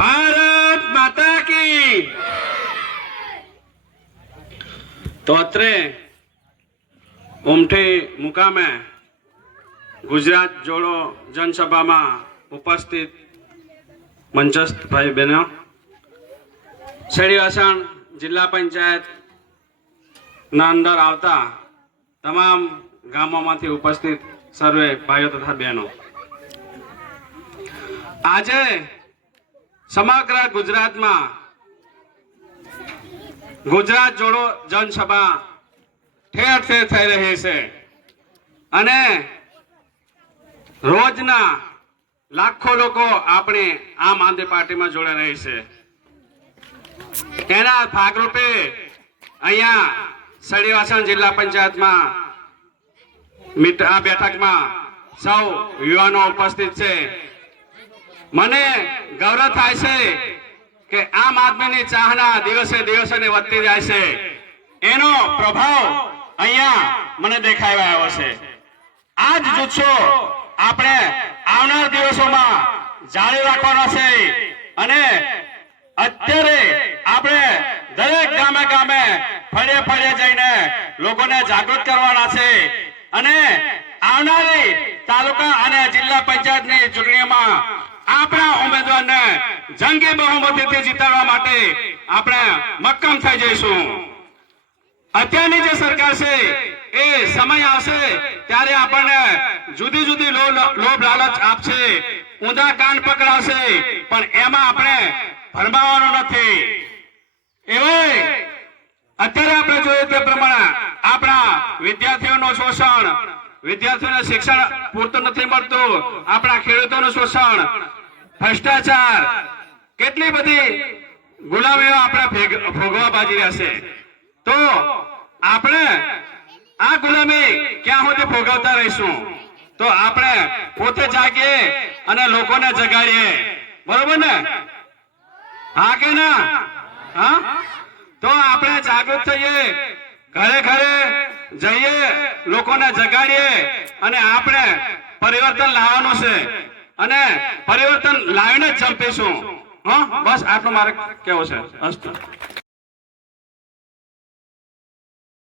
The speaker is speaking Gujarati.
ભારત માતા કી. તો અત્રે ઉમઠી મુકામે ગુજરાત જોડો જનસભામાં ઉપસ્થિત મંચસ્થ ભાઈ બહેનો શેડીવાસણ જિલ્લા પંચાયત ના અંદર આવતા તમામ ગામોમાંથી ઉપસ્થિત સર્વે ભાઈઓ તથા બહેનો. આજે સમગ્ર ગુજરાતમાં ગુજરાત જોડો જનસભા ઠેર ઠેર થઈ રહી છે. અને રોજના લાખો લોકો આપણે આમ આદમી પાર્ટીમાં જોડાઈ રહી છે. એના ભાગરૂપે અહીંયા સડીવાસણ જિલ્લા પંચાયતમાં આ બેઠકમાં સૌ યુવાનો ઉપસ્થિત છે. મને ગૌરવ થાય છે કે આમ આદમીની ચાહના દિવસે દિવસે વધતી જાય છે. એનો પ્રભાવ અહીંયા મને દેખાઈ આવ્યો છે. આ જ જુસ્સો આપણે આવનાર દિવસોમાં જાળવી રાખવાનો છે અને અત્યારે આપણે દરેક ગામે ગામે ફળે ફળે જઈને લોકોને જાગૃત કરવાના છે અને આવનારી તાલુકા અને જિલ્લા પંચાયતની ચૂંટણીઓમાં આપણા ઉમેદવારને જંગી બહુમતીથી જીતાડવા માટે આપણે મક્કમ થઈ જઈશું. અત્યારની જે સરકાર છે, એ સમય આવશે ત્યારે આપણને જુદી જુદી લોભ લાલચ આપશે, ઊંધા કાન પકડાશે, પણ એમાં આપણે ભરમાવાનો નથી. એવાય, અત્યારે આપણે જોઈએ તે પ્રમાણે આપણા વિદ્યાર્થીઓનું શોષણ, વિદ્યાર્થીઓને શિક્ષણ પૂરતું નથી મળતું, આપણા ખેડૂતોનું શોષણ ભ્રષ્ટાચાર. કેટલી બધી ગુલામીઓ આપણે ભોગવા બાજી રહેશે તો આપણે આ ગુલામી ક્યાં સુધી ભોગવતા રહીશું? તો આપણે પોતે જાગીએ અને લોકોને જગાડીએ. બરોબર ને? હા કે ના? હા? તો આપણે જાગૃત થઈએ, ઘરે ઘરે જઈએ, લોકોને જગાડીએ અને આપણે પરિવર્તન લાવવાનું છે. અને પરિવર્તન લાવીને જ જંપીશું હા? બસ આટલું મારે કેવું છે. અસ્તુ